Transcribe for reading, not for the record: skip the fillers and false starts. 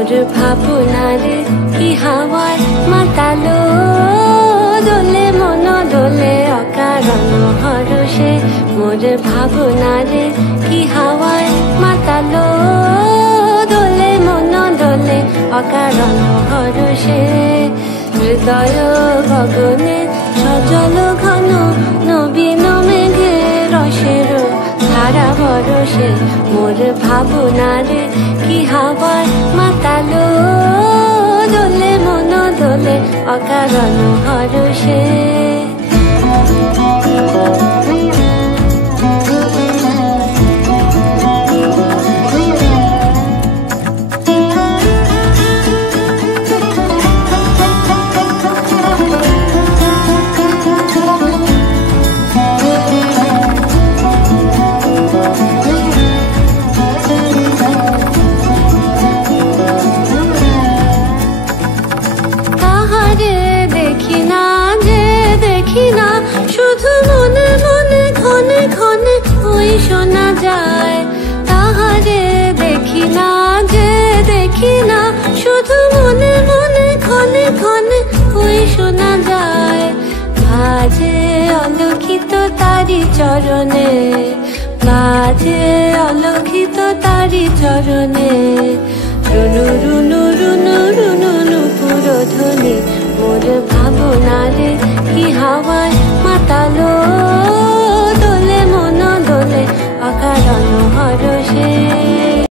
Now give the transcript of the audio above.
মোর ভাবনারে কি হাওয়ায় মাতালো দোলে মন দোলে অকারণ হরষে মোর ভাবনারে কি হাওয়ায় মাতালো দোলে মন দোলে অকারণ হরষে হৃদয় গগনে সজল ঘন নবীন মেঘে রসের ধারা বরষে মোর ভাবনারে কি হাওয়ায় মাতালো দোলে মন দোলে অকারণ হরষে শুধু মনে মনে ক্ষণে ক্ষণে ওই শোনা যায় তাহারে দেখি না যে দেখি না শুধু মনে মনে ক্ষণে ক্ষণে ওই শোনা যায় বাজে অলক্ষিত তারি চরণে বাজে অলক্ষিত তারি চরণে রুনু রুনু